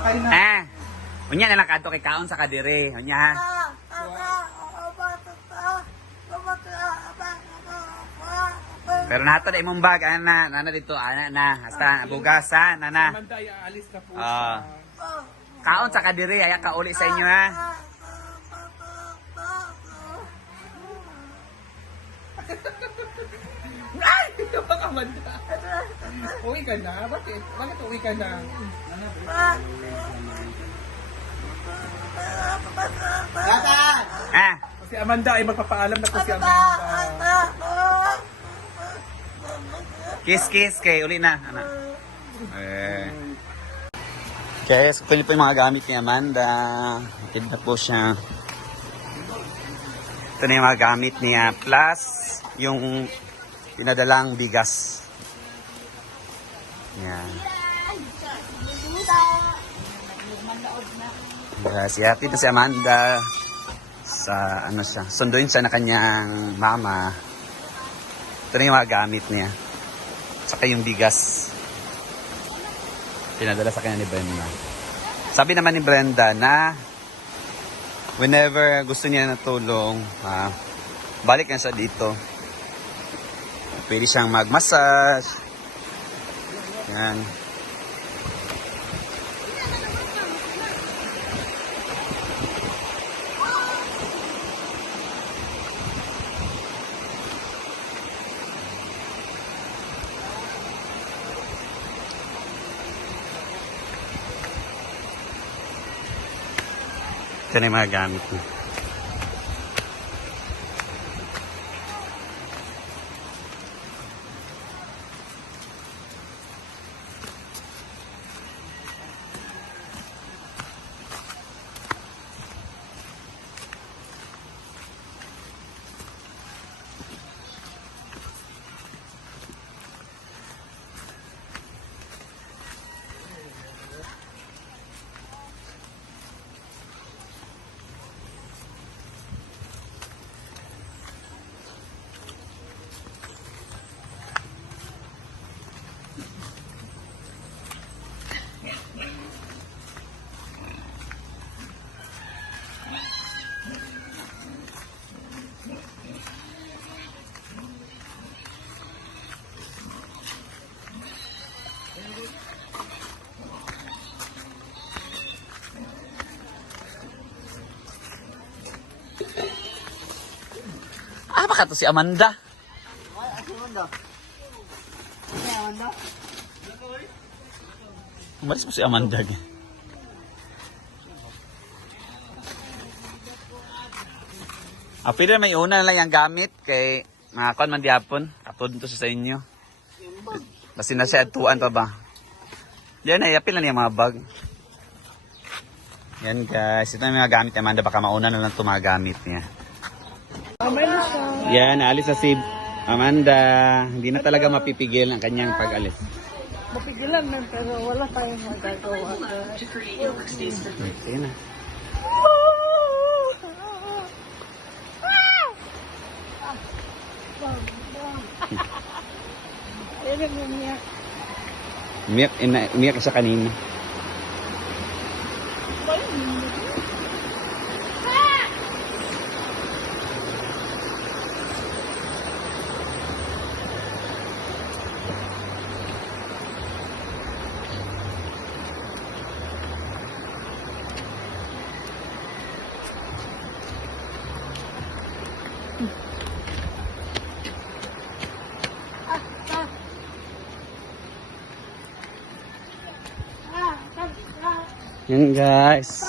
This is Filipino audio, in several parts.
Sakay na. Ah. Unya na lang kadto kay kaon sa kadire. Unya ha. Pero nato na imong bag ana dito ana na hasta bugasan ana. Amanda, aalis na po Ah. sa... Kaon sa kadire aya ka uli sa inyo ha. Ay! Ito bang Amanda? Uwi ka na? Bakit? Bakit uwi ka na? Ah. Si Amanda ay magpapaalam na po si Amanda. Kiss kay uli na ana. Guys, ito po yung mga gamit ni Amanda. Matid na po siya. Ito na yung mga gamit niya. Plus, yung pinadalang bigas. Yan. Yes, ihatid na si Amanda sa ano siya. Sunduin siya na kanyang mama. Ito na yung mga gamit niya. Saka yung bigas. Pinadala sa kanya ni Brenda. Sabi naman ni Brenda na whenever gusto niya ng tulong, balik na siya dito. Pwede siyang mag-massage. Yan. Ito na yung mga gamit niya. Ah, baka to si Amanda. Umalis mo si Amanda. Pwede may una na lang yung gamit kay mga kon man diapon. Katod to sa inyo. Basta na siya atuan pa ba? Yan ay apil na niya mga bag. Yan guys, ito na yung mga gamit ni Amanda. Baka mauna na lang ito mga gamit niya. Yan, naalis na si Amanda. Hindi na talaga mapipigil ang kanyang pag-alis. Mapigilan na pero wala tayong magagawa. Sige na. Umiyak siya kanina. Yan guys.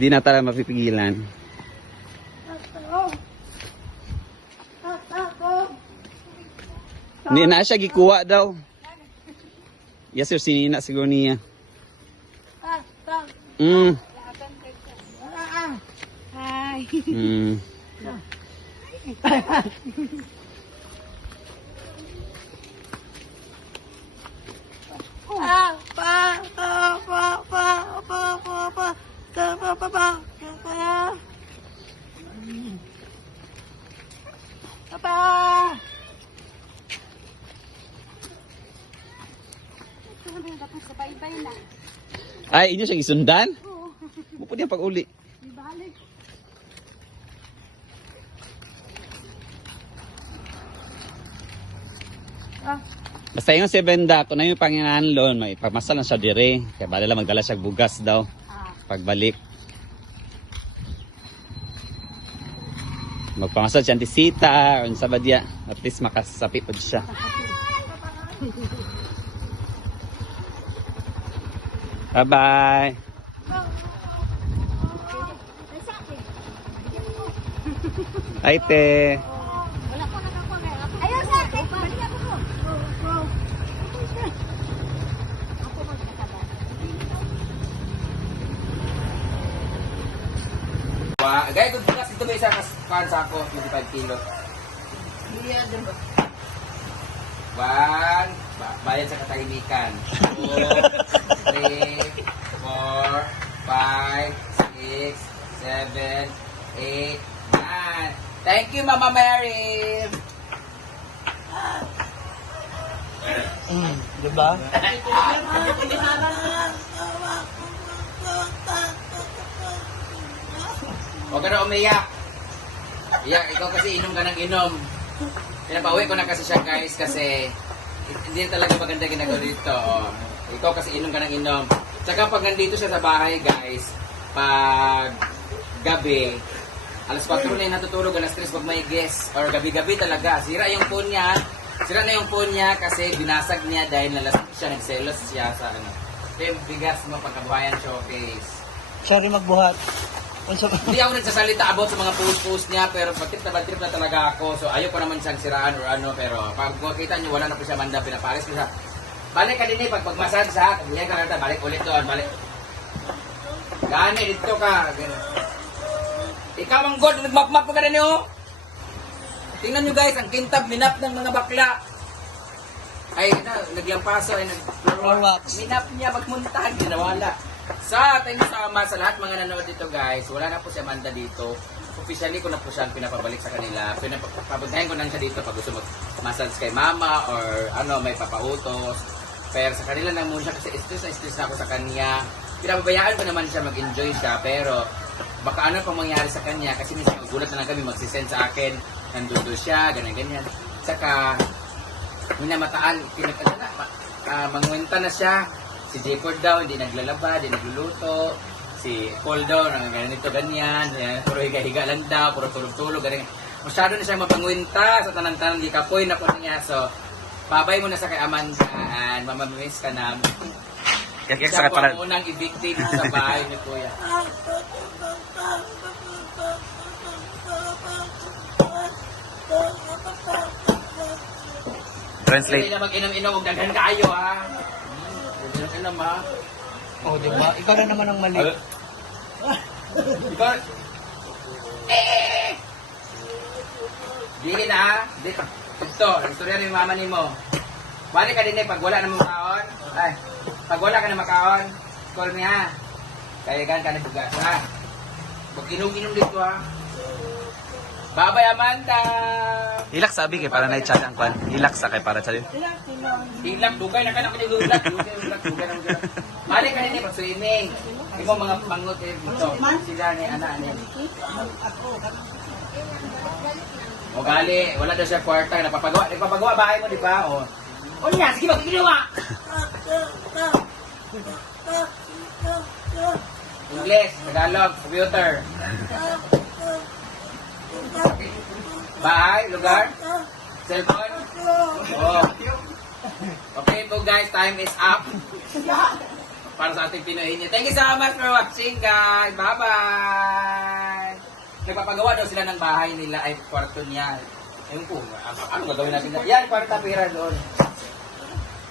Di na talaga mapipigilan. Hindi na siya gikuha daw. Yes sir, sinina siguro niya. Hi. Papa. Bye-bye na. Ay, inyo siyang isundan? Oo. Mupo niya pag-uli. Ibalik. Ah, Basta yung si Brenda, kung na yung panginanlon, may pagmasal lang siya dire. Kaya bala lang magdala siya bugas daw. Pagbalik. Magpamasal siya antisita, o sa badya. At least makasapi po siya. Bye-bye. Ay, te. wala ko nakakuha ngayon. Ayun, sir. Balik ako po. Ako magkakabas. Gaya kung bukas ito ba isang kan sa ako, 25 kilo. Iya, diba? 1, bayad sa katahimikan. 2, 3, 4, 5, 6, 7, 8, 9. Thank you, Mama Mary! Diba? Huwag ka na umiyak. Iyak, ikaw kasi inom ka ng inom. Pinapauwi ko na kasi siya guys kasi hindi talaga maganda ginagawa dito. Ikaw kasi inom ka ng inom. Tsaka pag nandito siya sa bahay guys, pag gabi, alas 4 na yung natutulog, alas 3 pag may guest, or gabi-gabi talaga, sira yung phone niya. Sira na yung phone niya kasi binasag niya dahil nalasing siya, nagselos siya sa ano. Ito yung bigas mo pagkabuhayan showcase. Siya rin magbuhat. Hindi ako nagsasalita about sa mga post-post niya, pero pag-trip na talaga ako. So ayaw ko naman siyang siraan or ano, pero pag makita niyo wala na po siya manda, pinapalis ko siya. Balik ka din pag pagmassage ha, kaya ka lang, balik ulit doon, balik. Gani, dito ka. Ganun. Ikaw ang god, nagmap-map ka na niyo. Tingnan niyo guys, ang kintab, minap ng mga bakla. Ay, nagyampaso, ay minap niya magmuntahan, ginawala. Thank you so much sa lahat mga nanonood dito guys. Wala na po si Amanda dito. Officially ko na po siyang pinapabalik sa kanila. Papuntahin ko lang siya dito pag gusto mag-massage kay mama or ano, may papautos. Pero sa kanila lang muna siya kasi stress na ako sa kanya. Pinababayaan ko naman siya, mag-enjoy siya. Pero baka ano pang mangyari sa kanya kasi minsan magulat na lang kami, magsisend sa akin. Nandudo siya, ganyan-ganyan. Saka minamataan, mangwenta na siya. Si Jacob daw, hindi naglalaba, hindi nagluluto. Si Paul daw, ganito, ganyan. Puro higa-higa lang daw, puro tulog-tulog, ganyan. Masyado na siyang mapangwinta sa tanang-tanang, di kapoy na po niya. So, babay mo na sa kay Amanda, and mamamiss ka na. Siya po ang unang i-victim sa bahay ni Kuya. Translate. Hindi na mag-inom-inom, huwag daghan kayo ha. Inom ha. Oh, di ba? Ikaw na naman ang mali. Ikaw. Dili na. Dito. Istorya rin yung mama ni mo. Balik ka din pag wala na makaon. Ay, pag wala ka na makaon, call me ha. Kaya gan ka na bugas ha. Huwag inom-inom dito ha. Bye-bye Amanda. Hilak sabi kay para na i-chat ang kwan. Hilak sa kay para chat. Hilak, dugay na ka na kinigulak. Dugay na mga. Balik ka din pag swimming. Hindi mo mga pangot eh dito. Sila ni anak niya. O gali, wala daw siya kwarta. Napapagawa bahay mo, di ba? O niya, sige magkikinawa! English, Tagalog, computer. Bahay, lugar, cellphone. Oh. Okay po guys, time is up. Para sa ating Pinoy niya. Thank you so much for watching guys. Bye-bye! Nagpapagawa daw sila ng bahay nila ay kwarto niya. Ayun po, ano gagawin natin? Yan, kwarta pira doon.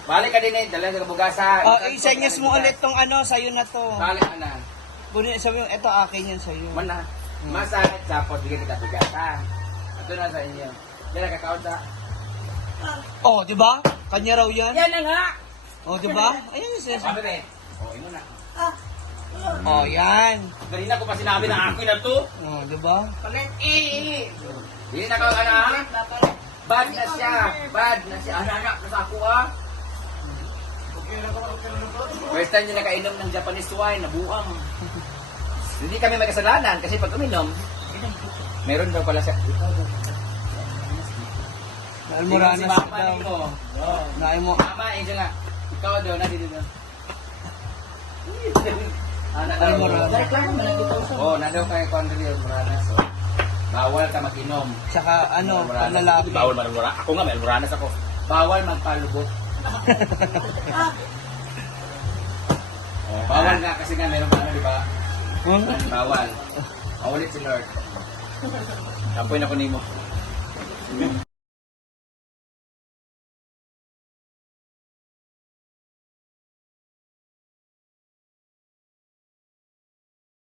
Balik ka din eh, dala sa kabugasan. Oh, i-senyas mo ulit tong ano, sa'yo na to. Balik ka na. Kunin, sabi mo, ito akin yan sa'yo. Mana, masakit sa pot, bigyan kita kabugasan. Ito na sa inyo. Yan, nakakaon sa... Oh, di ba? Kanya raw yan. Yan na nga! Oh, di ba? Ayan yung sis. Sabi rin. Oh, ino na. Oh, yan. Kanina ko pa sinabi na akin na to. Oh, di ba? Palit Hindi na kang anak. Bad na siya. Bad na siya. Anak-anak, nasa ako ah. First time nyo nakainom ng Japanese wine, nabuang. Hindi kami may kasalanan kasi pag uminom, meron daw pala siya. Almoranas Si Mama daw. nito. Naay mo. Mama, Angel nga. Ikaw daw, nandito daw. Almoranas. Oo, nandun kayo Condry Almoranas. So, bawal ka mag-inom. Tsaka ano, pag lalaki. Bawal mag-Almoranas. Ako nga, may Almoranas ako. Bawal magpalubot. Bawal nga kasi nga meron pa ano, di ba? Bawal. Maulit si Lord. Tapoy na ko nimo.